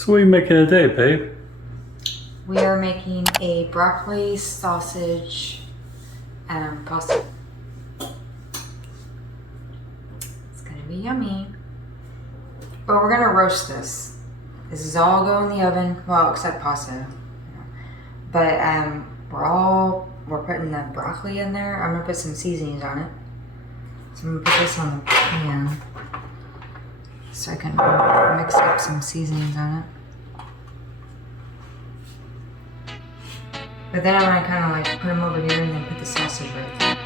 So what are you making today, babe? We are making a broccoli sausage pasta. It's gonna be yummy. But we're gonna roast this. This is all go in the oven, well, except pasta. But we're putting the broccoli in there. I'm gonna put some seasonings on it. So I'm gonna put this on the pan so I can mix up some seasonings on it. But then I'm gonna kind of like put them over here and then put the sausage right there.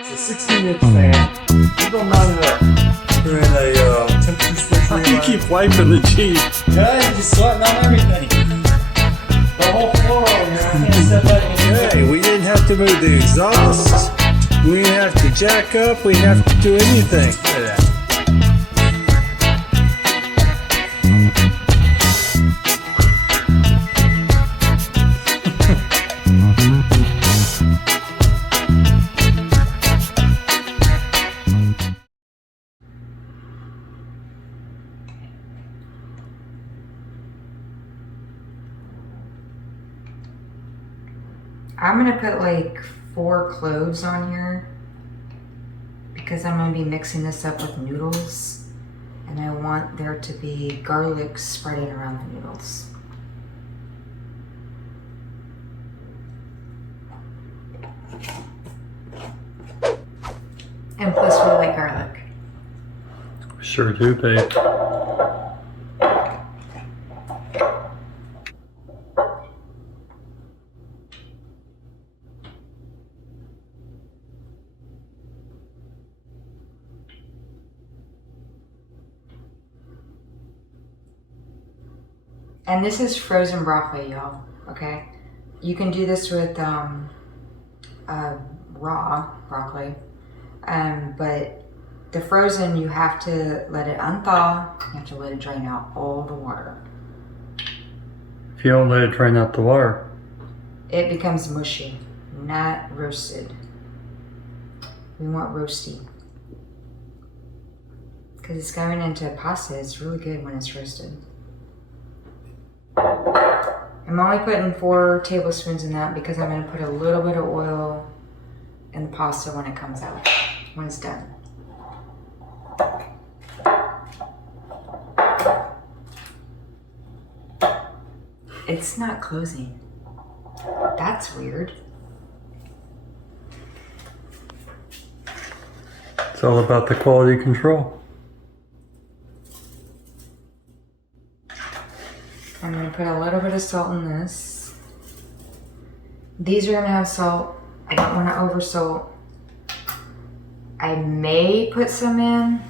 It's a 16-inch fan. You don't mount it up. You're in a temperature switch. You keep wiping the Jeep. Yeah, you're just sweating on everything. The whole floor over here. I can't step back and Hey, we didn't have to move the exhaust. We didn't have to jack up. We didn't have to do anything for that. I'm gonna put like 4 cloves on here because I'm gonna be mixing this up with noodles and I want there to be garlic spreading around the noodles. And plus we like garlic. Sure do, babe. And this is frozen broccoli, y'all, okay? You can do this with raw broccoli, but the frozen, you have to let it unthaw. You have to let it drain out all the water. If you don't let it drain out the water, It becomes mushy, not roasted. We want roasty. Because it's going into pasta, it's really good when it's roasted. I'm only putting 4 tablespoons in that because I'm going to put a little bit of oil in the pasta when it comes out, when it's done. It's not closing. That's weird. it's all about the quality control. I'm going to put a little bit of salt in this. These are going to have salt. I don't want to over salt. I may put some in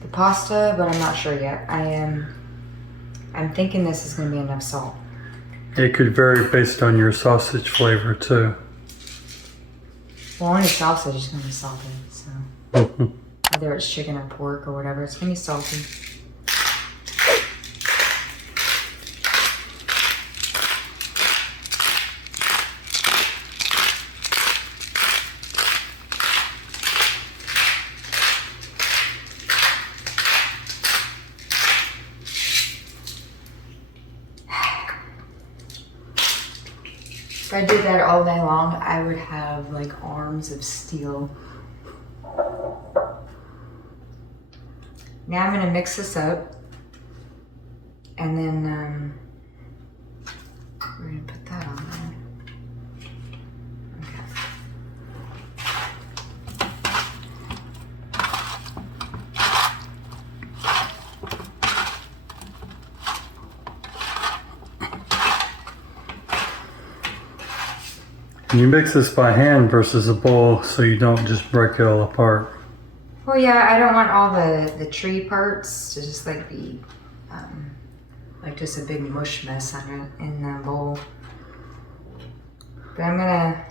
the pasta, but I'm not sure yet. I'm thinking this is going to be enough salt. It could vary based on your sausage flavor too. Well, any sausage is going to be salty, so whether it's chicken or pork or whatever, it's going to be salty. If I did that all day long, I would have like arms of steel. Now I'm going to mix this up, and then we're going to put that on there. Okay. You mix this by hand versus a bowl so you don't just break it all apart. Well, yeah, I don't want all the tree parts to just like be like just a big mush mess in the bowl. But I'm gonna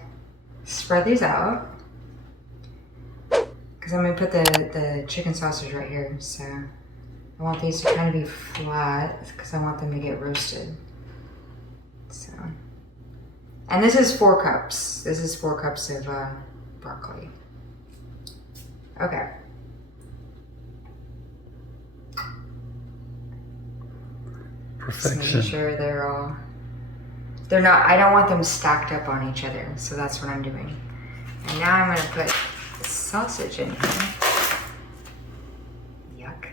spread these out because I'm gonna put the chicken sausage right here. So I I want these to kind of be flat because I want them to get roasted. So, and this is 4 cups. This is 4 cups of broccoli. Okay. Perfection. Just making sure they're not, I don't want them stacked up on each other. So that's what I'm doing. And now I'm gonna put the sausage in here. Yuck.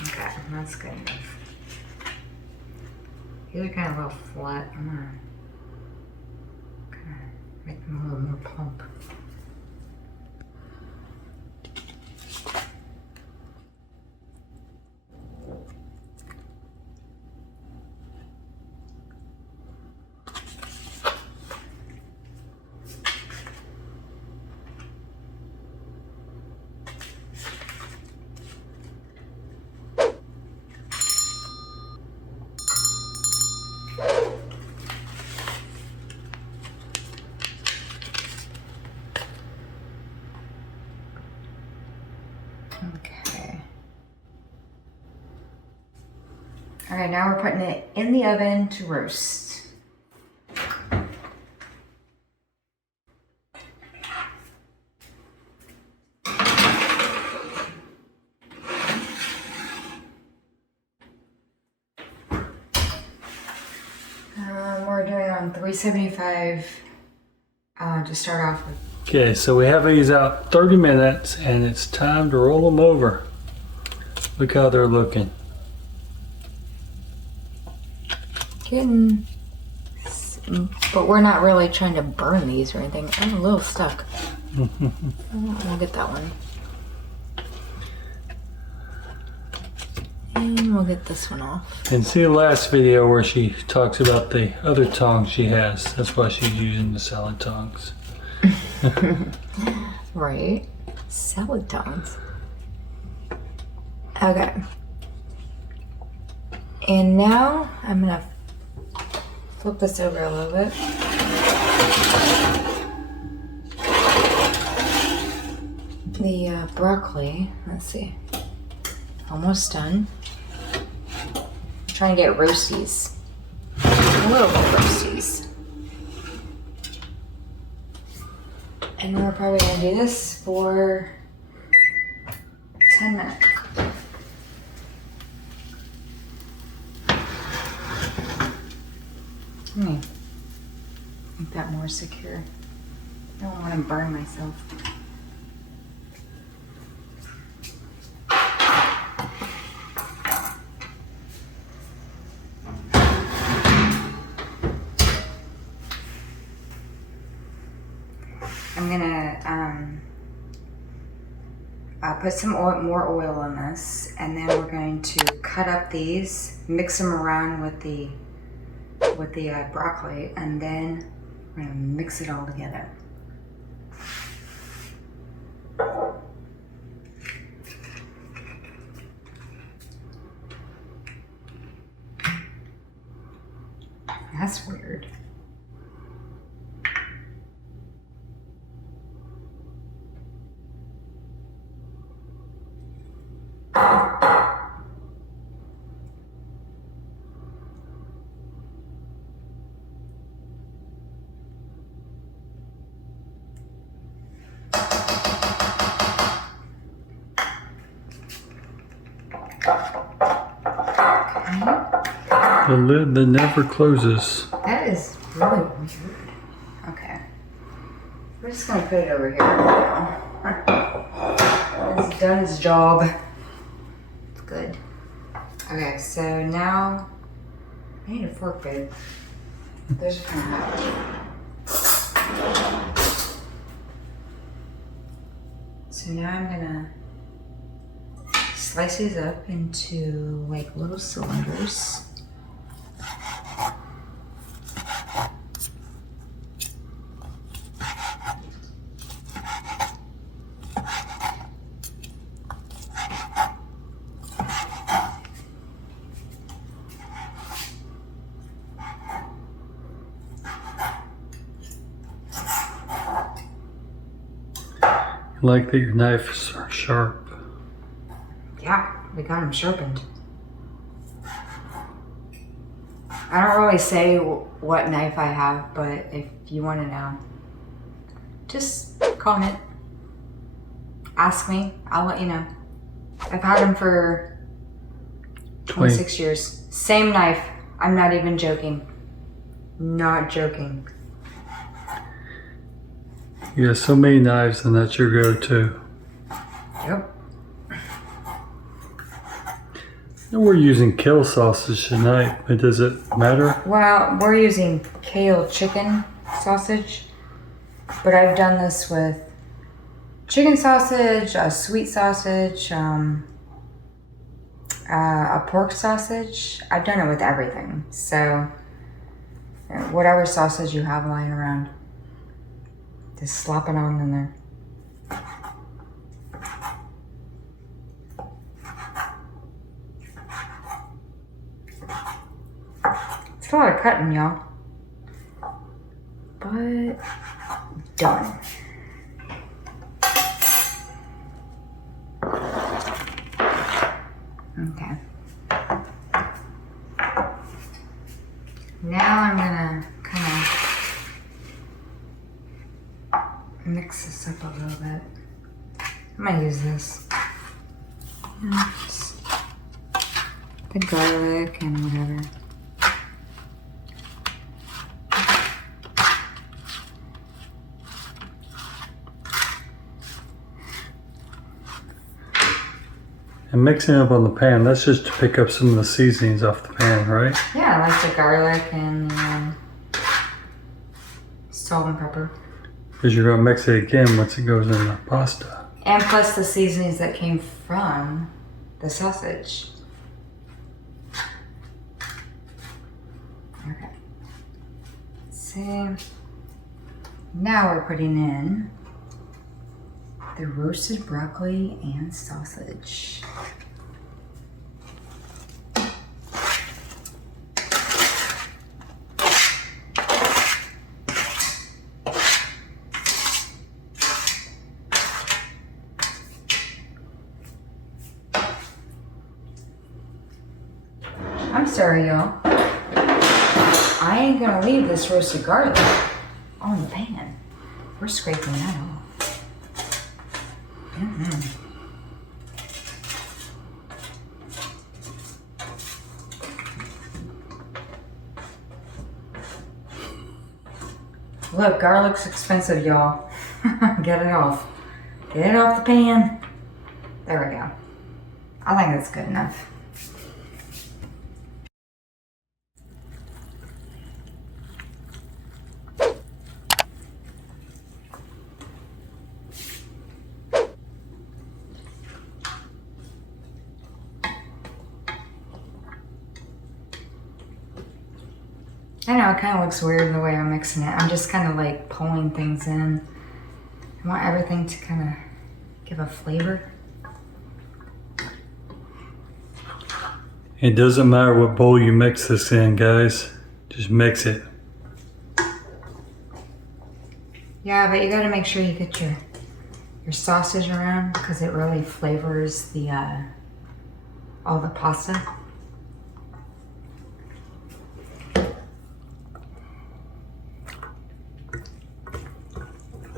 Okay, that's good enough. These are kind of a little flat. I'm gonna kind of make them a little more plump. Okay. All right, now we're putting it in the oven to roast. We're doing it on 375 to start off with. Okay, so we have these out 30 minutes and it's time to roll them over. Look how they're looking. Getting, but we're not really trying to burn these or anything. I'm a little stuck. We'll get that one. And we'll get this one off. And see the last video where she talks about the other tongs she has. That's why she's using the salad tongs. Right. Salad tongs. Okay. And now I'm gonna flip this over a little bit. The broccoli, let's see, almost done. I'm trying to get roasties, a little bit roasties. And we're probably gonna do this for 10 minutes. Make that more secure. I don't want to burn myself. I'm gonna put some more oil in this, and then we're going to cut up these, mix them around with the broccoli, and then we're gonna mix it all together. That's weird. The lid that never closes. That is really weird. Okay. We're just gonna put it over here now. It's done its job. It's good. Okay, so now I need a fork, babe. There's a fork. So now I'm gonna slice these up into like little cylinders. I like that your knives are sharp. Yeah, we got them sharpened. I don't really say what knife I have, but if you want to know, just comment. Ask me. I'll let you know. I've had them for 26 years. Same knife. I'm not even joking. Not joking. You have so many knives and that's your go-to. Yep. And we're using kale sausage tonight, but does it matter? Well, we're using kale chicken sausage, but I've done this with chicken sausage, a sweet sausage, a pork sausage. I've done it with everything. So whatever sausage you have lying around, just slap it on in there. It's a lot of cutting, y'all. But done. Okay. Now I'm gonna kind of mix this up a little bit. I'm gonna use this. Just the garlic and whatever. And mixing it up on the pan, that's just to pick up some of the seasonings off the pan, right? Yeah, I like the garlic and salt and pepper. Because you're going to mix it again once it goes in the pasta. And plus the seasonings that came from the sausage. Okay. Let's see. Now we're putting in the roasted broccoli and sausage. I'm sorry, y'all. I ain't gonna leave this roasted garlic on the pan. We're scraping that off. Look, garlic's expensive, y'all. Get it off. Get it off the pan. There we go. I think that's good enough. I know, it kind of looks weird the way I'm mixing it. I'm just kind of like pulling things in. I want everything to kind of give a flavor. It doesn't matter what bowl you mix this in, guys. Just mix it. Yeah, but you gotta make sure you get your sausage around because it really flavors the all the pasta.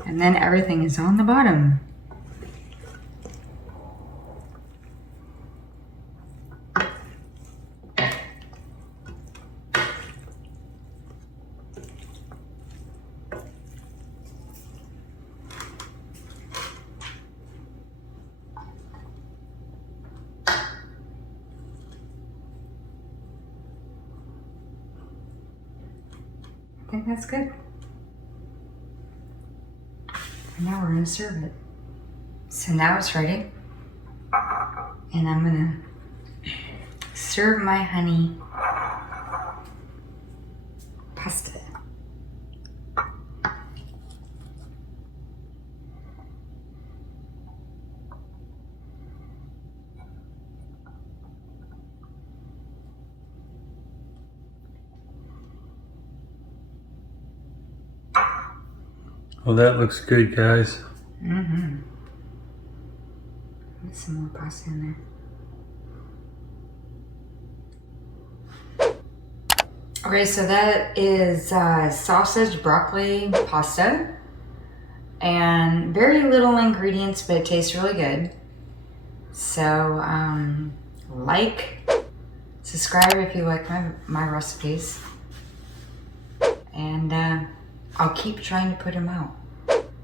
And then everything is on the bottom. I think that's good. And now we're gonna serve it. So now it's ready. And I'm gonna serve my honey pasta. Well, that looks good, guys. Mm-hmm. Put some more pasta in there. Okay, so that is sausage broccoli pasta. And very little ingredients, but it tastes really good. So, like, subscribe if you like my recipes. And I'll keep trying to put them out.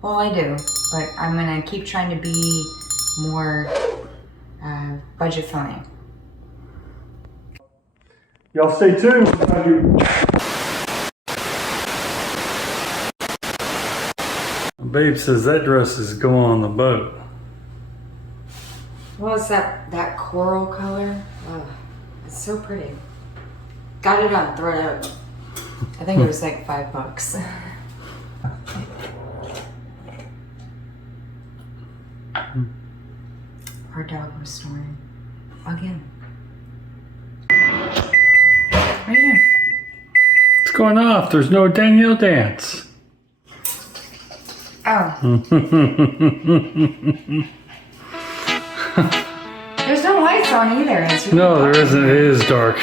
Well, I do, but I'm gonna keep trying to be more budget friendly. Y'all stay tuned. Babe says that dress is going on the boat. What is that coral color? Oh, it's so pretty. Got it on ThredUp. I think it was like $5. Our dog was snoring again. What are you doing? It's going off. There's no Danielle dance. Oh. There's no lights on either. It's really No, there dark. isn't. It is dark.